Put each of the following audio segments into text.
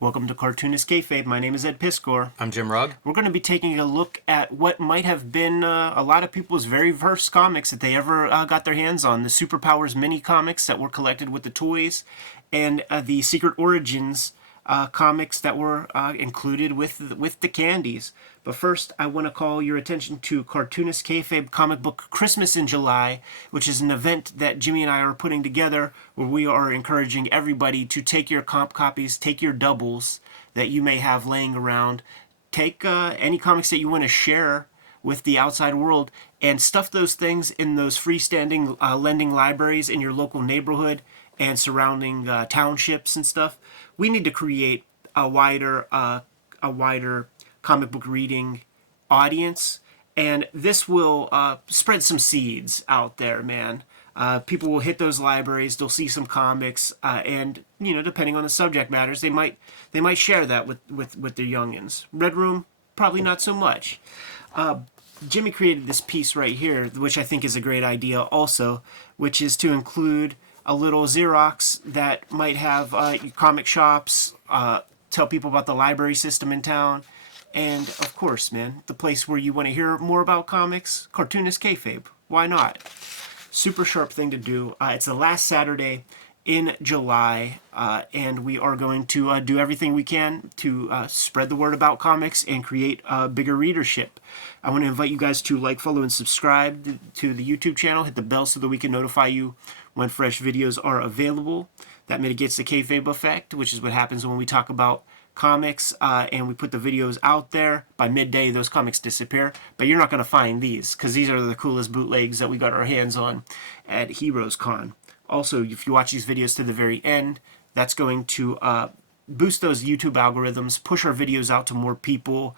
Welcome to Cartoonist Kayfabe. My name is Ed Piscor. I'm Jim Rugg. We're going to be taking a look at what might have been a lot of people's very first comics that they ever got their hands on. The Superpowers mini comics that were collected with the toys, and the Secret Origins comics that were included with the candies. But first, I want to call your attention to Cartoonist Kayfabe Comic Book Christmas in July, which is an event that Jimmy and I are putting together where we are encouraging everybody to take your comp copies, take your doubles that you may have laying around, take any comics that you want to share with the outside world, and stuff those things in those freestanding lending libraries in your local neighborhood and surrounding townships and stuff. We need to create a wider comic book reading audience, and this will spread some seeds out there, man. People will hit those libraries, they'll see some comics, and you know, depending on the subject matters, they might share that with their youngins. Red Room, probably not so much. Jimmy created this piece right here, which I think is a great idea also, which is to include a little Xerox that might have comic shops, tell people about the library system in town, and of course, man, the place where you want to hear more about comics, Cartoonist Kayfabe. Why not? Super sharp thing to do. It's the last Saturday in July, and we are going to do everything we can to spread the word about comics and create a bigger readership. I want to invite you guys to like, follow, and subscribe to the YouTube channel. Hit the bell so that we can notify you when fresh videos are available. That mitigates the kayfabe effect, which is what happens when we talk about comics and we put the videos out there. By midday, those comics disappear, but you're not going to find these because these are the coolest bootlegs that we got our hands on at Heroes Con. Also, if you watch these videos to the very end, that's going to boost those YouTube algorithms, push our videos out to more people.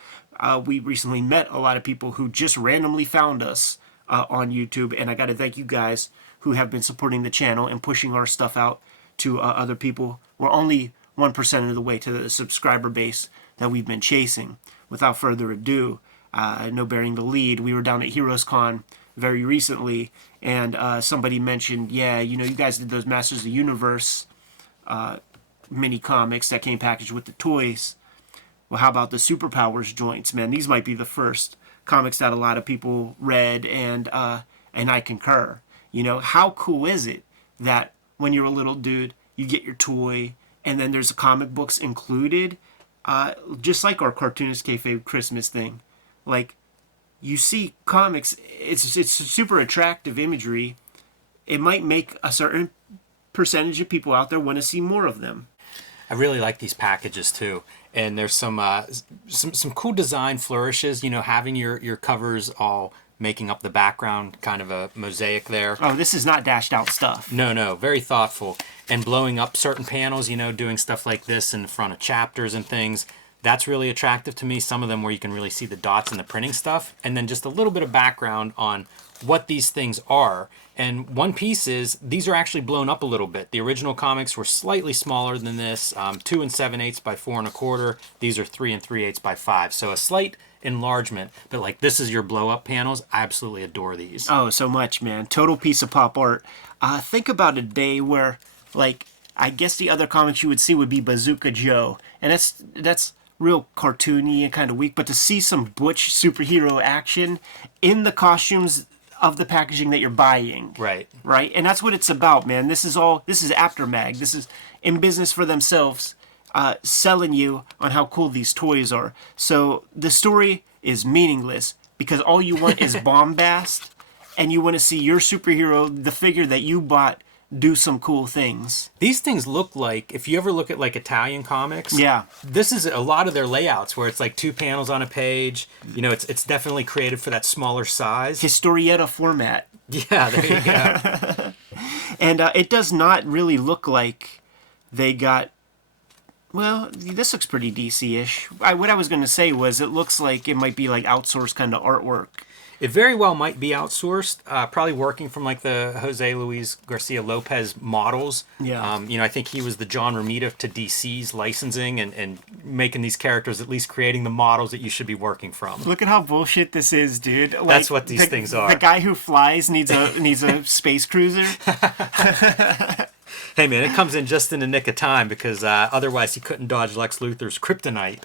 We recently met a lot of people who just randomly found us on YouTube, and I got to thank you guys who have been supporting the channel and pushing our stuff out to other people. We're only 1% of the way to the subscriber base that we've been chasing. Without further ado, no bearing the lead, we were down at Heroes Con very recently, and somebody mentioned, yeah, you know, you guys did those Masters of the Universe mini comics that came packaged with the toys. Well, how about the Superpowers joints, man? These might be the first comics that a lot of people read, and I concur. You know, how cool is it that when you're a little dude, you get your toy, and then there's comic books included, just like our Cartoonist Kayfabe Christmas thing. Like, you see comics, it's super attractive imagery. It might make a certain percentage of people out there want to see more of them. I really like these packages too, and there's some cool design flourishes. You know, having your covers all making up the background, kind of a mosaic there. Oh, this is not dashed out stuff. No, very thoughtful. And blowing up certain panels, you know, doing stuff like this in front of chapters and things. That's really attractive to me. Some of them where you can really see the dots in the printing stuff. And then just a little bit of background on what these things are. And one piece is, these are actually blown up a little bit. The original comics were slightly smaller than this, 2 7/8 by 4 1/4. These are 3 3/8 by 5. So a slight enlargement, but like this is your blow up panels. I absolutely adore these. Oh, so much, man. Total piece of pop art. Think about a day where, like, I guess the other comics you would see would be Bazooka Joe, and that's real cartoony and kind of weak, but to see some butch superhero action in the costumes of the packaging that you're buying. Right. And that's what it's about, man. This is Aftermag. This is in business for themselves, selling you on how cool these toys are. So the story is meaningless because all you want is bombast, and you want to see your superhero, the figure that you bought, do some cool things. These things look like, if you ever look at like Italian comics, yeah, this is a lot of their layouts where it's like 2 panels on a page. You know, it's definitely created for that smaller size. Historieta format. Yeah, there you go. And it does not really look like they got, well, this looks pretty DC-ish. What I was going to say was it looks like it might be like outsourced kind of artwork. It very well might be outsourced, probably working from like the Jose Luis Garcia Lopez models. Yeah. You know, I think he was the John Romita to DC's licensing and making these characters, at least creating the models that you should be working from. Look at how bullshit this is, dude. Like, that's what these things are. The guy who flies needs a space cruiser. Hey man, it comes in just in the nick of time because otherwise he couldn't dodge Lex Luthor's kryptonite.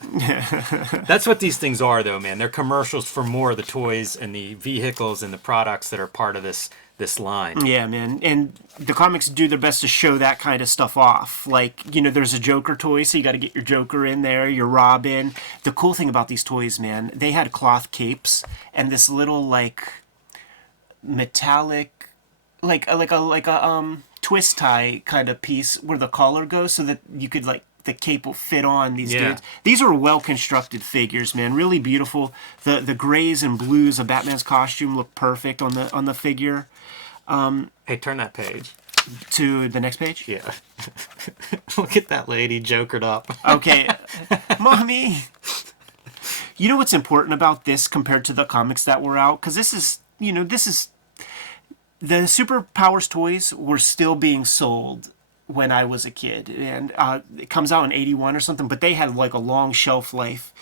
That's what these things are, though, man. They're commercials for more of the toys and the vehicles and the products that are part of this line. Yeah, man. And the comics do their best to show that kind of stuff off. Like, you know, there's a Joker toy, so you got to get your Joker in there, your Robin. The cool thing about these toys, man, they had cloth capes and this little, like, metallic, like a twist tie kind of piece where the collar goes so that you could, like, the cape will fit on these dudes. These are well constructed figures, man. Really beautiful. The grays and blues of Batman's costume look perfect on the figure. Hey, turn that page. To the next page? Yeah. Look at that lady jokered up. Okay. Mommy! You know what's important about this compared to the comics that were out? Because this is... The Superpowers toys were still being sold when I was a kid. And it comes out in 81 or something, but they had like a long shelf life.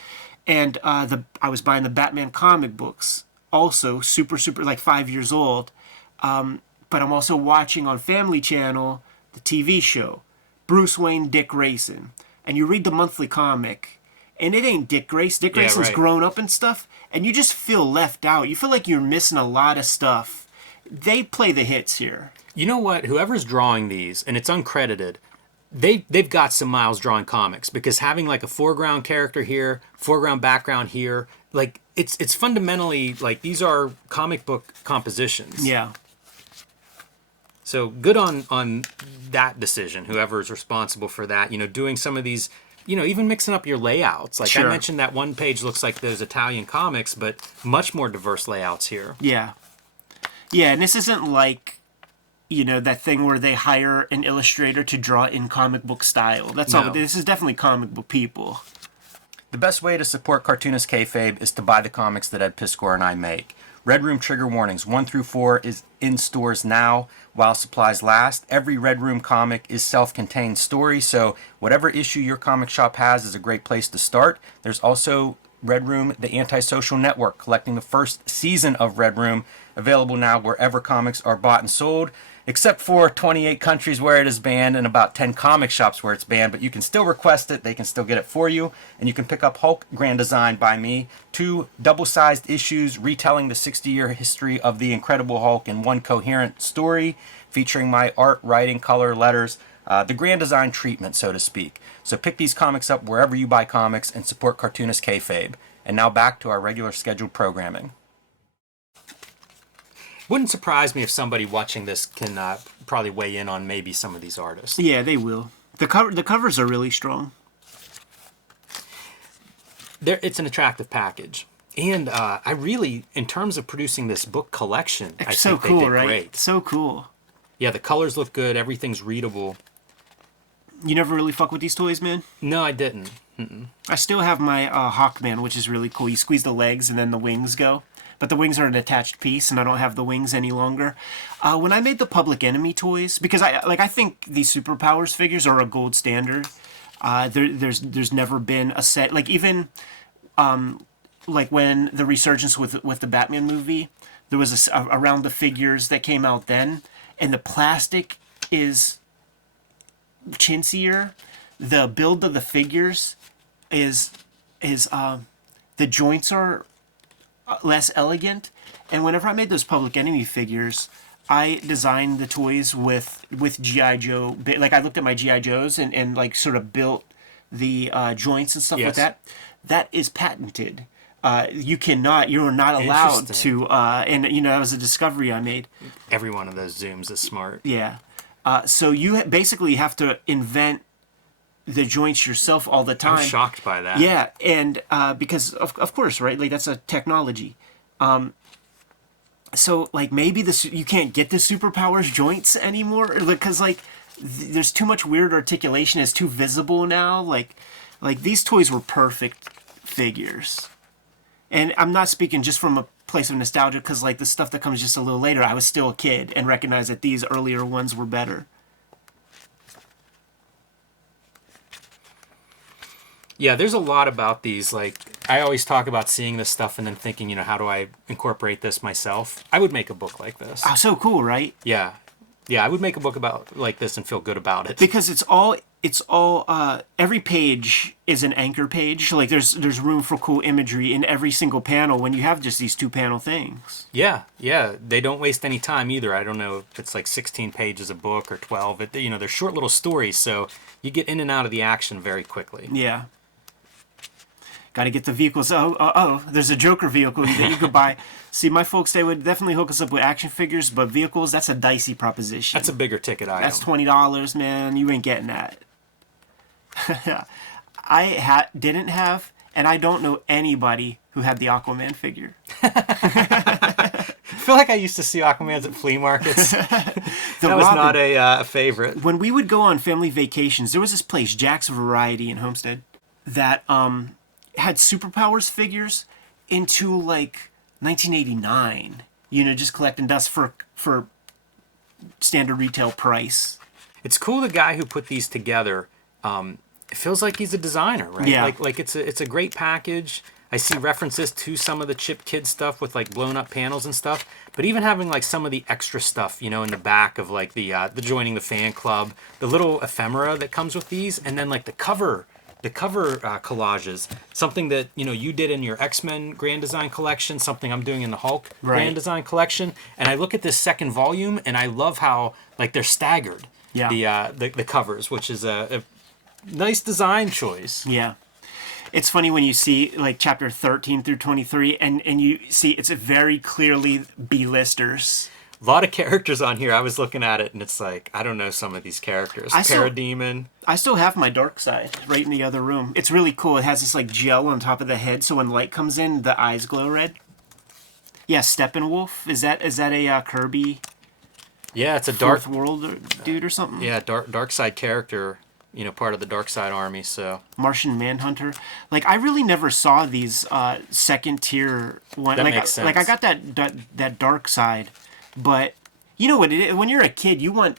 And I was buying the Batman comic books, also super, like 5 years old. But I'm also watching on Family Channel the TV show, Bruce Wayne, Dick Grayson. And you read the monthly comic, and it ain't Dick Grayson. Dick Grayson's grown up and stuff, and you just feel left out. You feel like you're missing a lot of stuff. They play the hits here. You know what? Whoever's drawing these, and it's uncredited, they've got some miles drawing comics, because having like a foreground character here, foreground background here, like it's fundamentally like these are comic book compositions. Yeah. So good on that decision, whoever's responsible for that, you know, doing some of these, you know, even mixing up your layouts. Like I mentioned, that one page looks like those Italian comics, but much more diverse layouts here. Yeah. Yeah, and this isn't like, you know, that thing where they hire an illustrator to draw in comic book style. That's all. This is definitely comic book people. The best way to support Cartoonist Kayfabe is to buy the comics that Ed Piskor and I make. Red Room Trigger Warnings 1 through 4 is in stores now while supplies last. Every Red Room comic is self-contained story, so whatever issue your comic shop has is a great place to start. There's also Red Room, the Antisocial Network, collecting the first season of Red Room, available now wherever comics are bought and sold, except for 28 countries where it is banned and about 10 comic shops where it's banned, but you can still request it, they can still get it for you, and you can pick up Hulk Grand Design by me, 2 double-sized issues retelling the 60-year history of the Incredible Hulk in one coherent story, featuring my art, writing, color, letters, the Grand Design treatment, so to speak. So pick these comics up wherever you buy comics and support Cartoonist Kayfabe. And now back to our regular scheduled programming. Wouldn't surprise me if somebody watching this can probably weigh in on maybe some of these artists. Yeah, they will. The covers are really strong. It's an attractive package. And I really, in terms of producing this book collection, I think they did great. So cool. Yeah, the colors look good. Everything's readable. You never really fuck with these toys, man? No, I didn't. I still have my Hawkman, which is really cool. You squeeze the legs and then the wings go. But the wings are an attached piece, and I don't have the wings any longer. When I made the Public Enemy toys, because I think these Superpowers figures are a gold standard. There's never been a set, like even like when the resurgence with the Batman movie, there was around the figures that came out then, and the plastic is chintzier. The build of the figures is the joints are less elegant. And whenever I made those Public Enemy figures, I designed the toys with G.I. Joe. Like I looked at my G.I. Joes and like sort of built the joints and stuff like that. That is patented. You're not allowed to, and you know, that was a discovery I made. Every one of those zooms is smart. Yeah. So you basically have to invent the joints yourself all the time. I'm shocked by that. Yeah, and because of course, right? Like that's a technology. So like maybe you can't get the Superpowers joints anymore because like there's too much weird articulation. It's too visible now. Like these toys were perfect figures, and I'm not speaking just from a place of nostalgia because like the stuff that comes just a little later, I was still a kid and recognized that these earlier ones were better. Yeah, there's a lot about these. Like, I always talk about seeing this stuff and then thinking, you know, how do I incorporate this myself? I would make a book like this. Oh, so cool, right? Yeah. Yeah, I would make a book about like this and feel good about it. Because every page is an anchor page. Like there's room for cool imagery in every single panel when you have just these 2-panel things. Yeah, yeah. They don't waste any time either. I don't know if it's like 16 pages a book or 12. They're short little stories, so you get in and out of the action very quickly. Yeah. Got to get the vehicles. There's a Joker vehicle that you could buy. See, my folks, they would definitely hook us up with action figures, but vehicles, that's a dicey proposition. That's a bigger ticket item. That's $20, man. You ain't getting that. Didn't have, and I don't know anybody who had the Aquaman figure. I feel like I used to see Aquamans at flea markets. That was not a favorite. When we would go on family vacations, there was this place, Jack's Variety in Homestead, that had superpowers figures into like 1989. Just collecting dust for standard retail price. It's cool the guy who put these together. It feels like he's a designer, right? Yeah. Like it's a great package. I see references to some of the Chip Kid stuff with like blown up panels and stuff, but even having like some of the extra stuff, in the back of like the joining the fan club, the little ephemera that comes with these, and then like the cover collages, something that you did in your X-Men Grand Design collection, something I'm doing in the Hulk Grand Design collection, and I look at this second volume and I love how like they're staggered. Yeah. The covers, which is a nice design choice. Yeah. It's funny when you see like chapter 13 through 23 and you see it's very clearly B-listers. A lot of characters on here. I was looking at it and it's like, I don't know some of these characters. Parademon. I still have my dark side right in the other room. It's really cool. It has this like gel on top of the head, so when light comes in, the eyes glow red. Yeah, Steppenwolf. Is that a Kirby? Yeah, it's a Fourth World dude or something. Yeah, dark side character. Part of the dark side army. So Martian Manhunter. Like I really never saw these second tier one. That like makes sense. Like I got that dark side, but you know what? When you're a kid, you want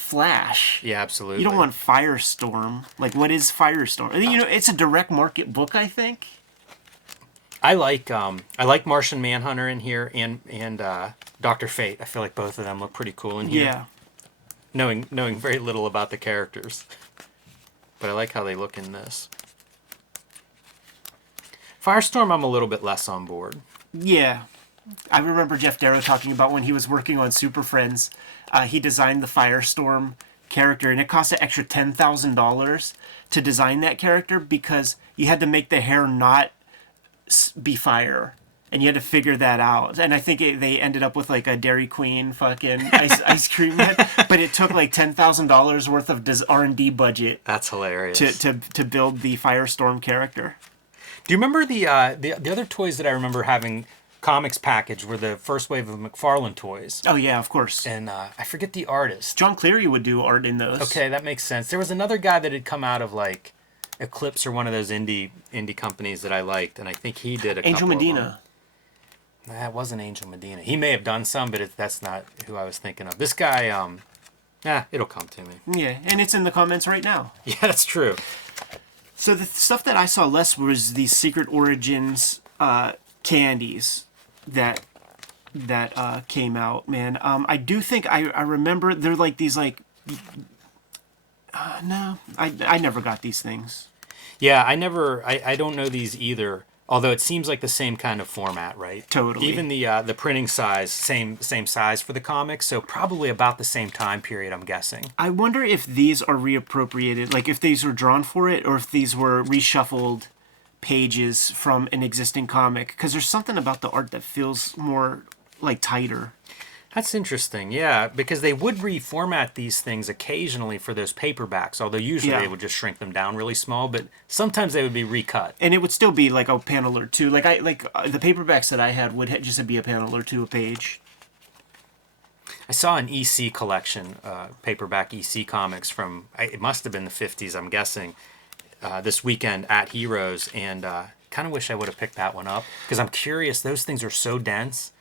Flash. Yeah, absolutely. You don't want Firestorm. Like, what is Firestorm? It's a direct market book, I think. I like Martian Manhunter in here and Dr. Fate. I feel like both of them look pretty cool in here. Yeah. Knowing very little about the characters, but I like how they look in this. Firestorm, I'm a little bit less on board. Yeah. I remember Jeff Darrow talking about when he was working on Super Friends, he designed the Firestorm character, and it cost an extra $10,000 to design that character because you had to make the hair not be fire, and you had to figure that out. And I think they ended up with like a Dairy Queen fucking ice cream head, but it took like $10,000 worth of R&D budget. That's hilarious. To build the Firestorm character. Do you remember the other toys that I remember having? Comics package were the first wave of McFarlane toys. Oh yeah, of course. And I forget the artist. John Cleary would do art in those. Okay, that makes sense. There was another guy that had come out of like Eclipse or one of those indie companies that I liked, and I think he did Angel Medina. That wasn't Angel Medina. He may have done some, but that's not who I was thinking of. This guy, it'll come to me. Yeah, and it's in the comments right now. Yeah, that's true. So the stuff that I saw less was these Secret Origins candies that came out, man. I do think I remember they're like these like no, I never got these things. Yeah, I don't know these either. Although it seems like the same kind of format, right? Totally. Even the printing size, same size for the comics, so probably about the same time period, I'm guessing. I wonder if these are reappropriated, like if these were drawn for it or if these were reshuffled pages from an existing comic, because there's something about the art that feels more like tighter. That's interesting, yeah, because they would reformat these things occasionally for those paperbacks, although usually they would just shrink them down really small, but sometimes they would be recut. And it would still be like a panel or two. Like the paperbacks that I had would just be a panel or two a page. I saw an EC collection, paperback EC comics from, it must have been the 50s, I'm guessing, this weekend at Heroes, and kind of wish I would have picked that one up because I'm curious. Those things are so dense.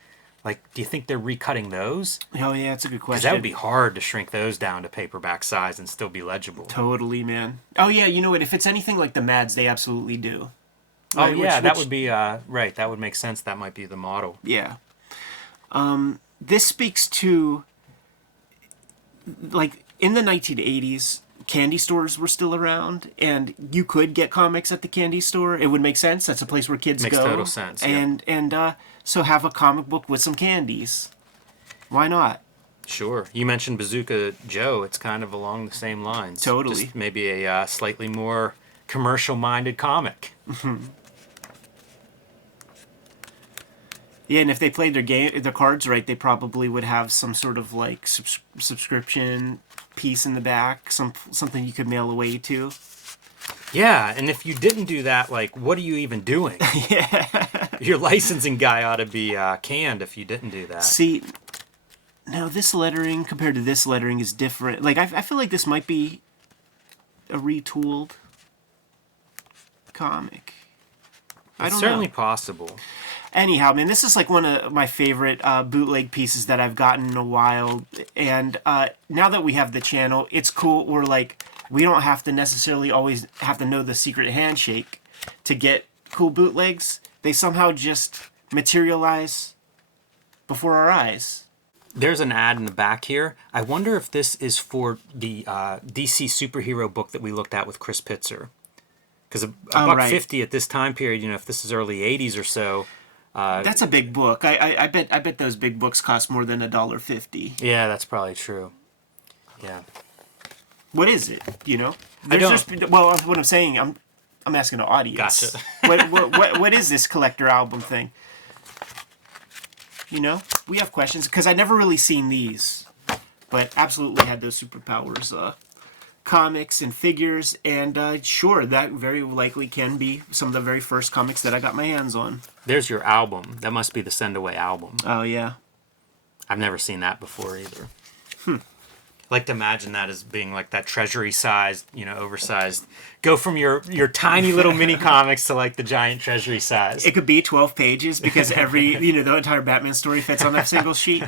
Like, do you think they're recutting those? Oh yeah, that's a good question. Because that would be hard to shrink those down to paperback size and still be legible. Totally, man. Oh yeah, you know what? If it's anything like the Mads, they absolutely do. Oh yeah, that would be right. That would make sense. That might be the model. Yeah. This speaks to like in the 1980s, candy stores were still around, and you could get comics at the candy store. It would make sense. That's a place where kids Makes go. total sense, yeah. And so have a comic book with some candies. Why not? Sure. You mentioned Bazooka Joe. It's kind of along the same lines. Totally. Just maybe a slightly more commercial-minded comic. Yeah, and if they played their cards right, they probably would have some sort of like subscription piece in the back, something you could mail away to. Yeah, and if you didn't do that, like, what are you even doing? Yeah. Your licensing guy ought to be canned if you didn't do that. See, now this lettering compared to this lettering is different. Like, I feel like this might be a retooled comic. I It's don't certainly know. possible. Anyhow, man, this is like one of my favorite bootleg pieces that I've gotten in a while. And now that we have the channel, it's cool. We're like, we don't have to necessarily always have to know the secret handshake to get cool bootlegs. They somehow just materialize before our eyes. There's an ad in the back here. I wonder if this is for the DC superhero book that we looked at with Chris Pitzer. Because a buck right. $50 at this time period, you know, if this is early 80s or so. That's a big book. I bet those big books cost more than $1.50. Yeah, that's probably true. Yeah. What is it? You know? I don't. Well, what I'm saying, I'm asking the audience. Gotcha. What is this collector album thing? You know, we have questions because I never really seen these, but absolutely had those superpowers, comics and figures, and sure, that very likely can be some of the very first comics that I got my hands on. There's your album. That must be the Send Away album. Oh yeah. I've never seen that before either. Like to imagine that as being like that treasury sized, you know, oversized. Go from your tiny little mini comics to like the giant treasury size. It could be 12 pages because the entire Batman story fits on that single sheet.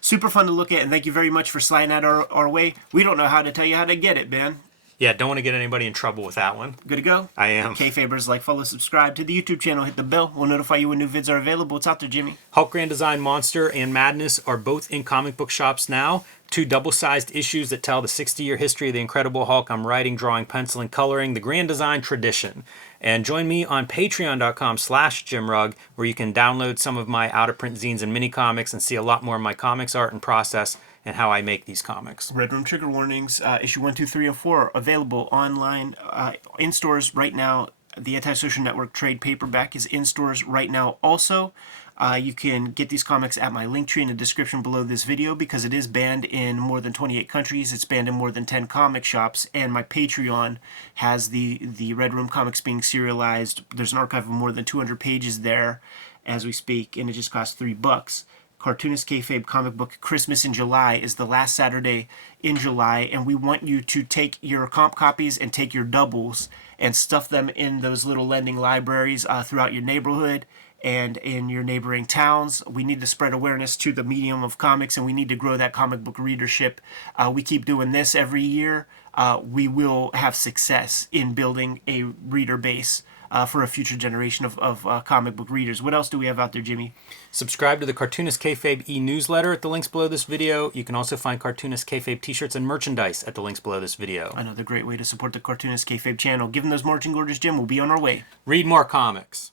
Super fun to look at, and thank you very much for sliding that our way. We don't know how to tell you how to get it, Ben. Yeah, don't want to get anybody in trouble with that one. Good to go? I am. Kayfabers, like, follow, subscribe to the YouTube channel, hit the bell. We'll notify you when new vids are available. It's out there, Jimmy. Hulk Grand Design Monster and Madness are both in comic book shops now. 2 double-sized issues that tell the 60-year history of the Incredible Hulk. I'm writing, drawing, penciling, coloring, the Grand Design tradition. And join me on patreon.com/JimRugg, where you can download some of my out-of-print zines and mini-comics and see a lot more of my comics art and process and how I make these comics. Red Room Trigger Warnings, issue 1, 2, 3, and 4, available online, in stores right now. The Antisocial Network trade paperback is in stores right now also. You can get these comics at my link tree in the description below this video because it is banned in more than 28 countries. It's banned in more than 10 comic shops, and my Patreon has the Red Room comics being serialized. There's an archive of more than 200 pages there as we speak, and it just costs $3. Cartoonist Kayfabe comic book Christmas in July is the last Saturday in July, and we want you to take your comp copies and take your doubles and stuff them in those little lending libraries throughout your neighborhood and in your neighboring towns. We need to spread awareness to the medium of comics, and we need to grow that comic book readership. We keep doing this every year. We will have success in building a reader base for a future generation of comic book readers. What else do we have out there, Jimmy? Subscribe to the Cartoonist Kayfabe e-newsletter at the links below this video. You can also find Cartoonist Kayfabe t-shirts and merchandise at the links below this video. Another great way to support the Cartoonist Kayfabe channel. Given those marching orders, Jim, we'll be on our way. Read more comics.